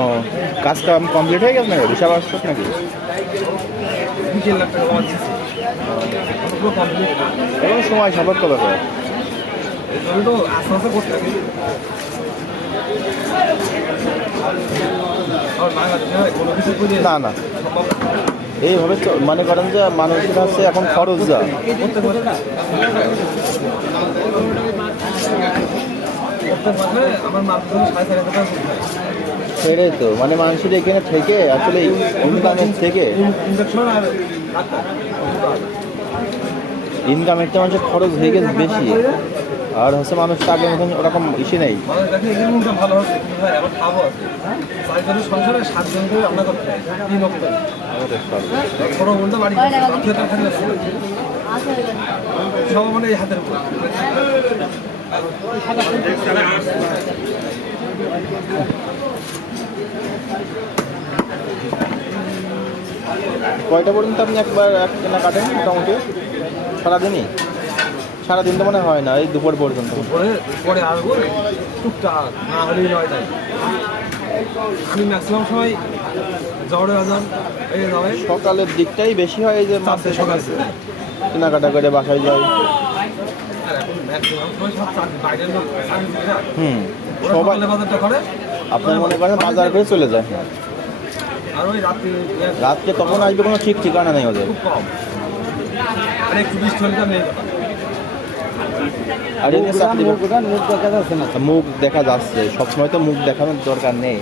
ও কাজ কমপ্লিট হয়ে গেছে নাকি হিসাব আসছে নাকি? এখন সময় সাপোর্ট কবে করে? না না এইভাবে মনে করেন যে মানুষের কাছে এখন খরচ যা সেটাই তো মানে মানুষের এখানে থেকে আসলে ইনকামের থেকে ইনকামের তো মানুষের খরচ হয়ে গেছে বেশি আর হচ্ছে মানুষ আগের মতন ওরকম ইসে নেই। কয়টা পর্যন্ত আপনি একবার এক কেনা কাটেন মোটামুটি সারাদিনই? সারাদিন তো মনে হয় না, এই দুপুর পর্যন্ত। পরে আসবো টুকটাক না হলেই নয় তাই আমি ম্যাক্সিমাম সময় জহরের আজান সকালের দিকটাই বেশি হয়, এই যে মাসে সকাল কেনাকাটা করে বাসায় যাই। সবাই আপনার মনে করেন বাজার করে চলে যায় আর ওই রাতকে তখন আসবে কোনো ঠিক ঠিকানা নেই ওদের। আর একটু বৃষ্টি হলে তো নেই। আর মুখ দেখা যাচ্ছে সবসময়, তো মুখ দেখানোর দরকার নেই।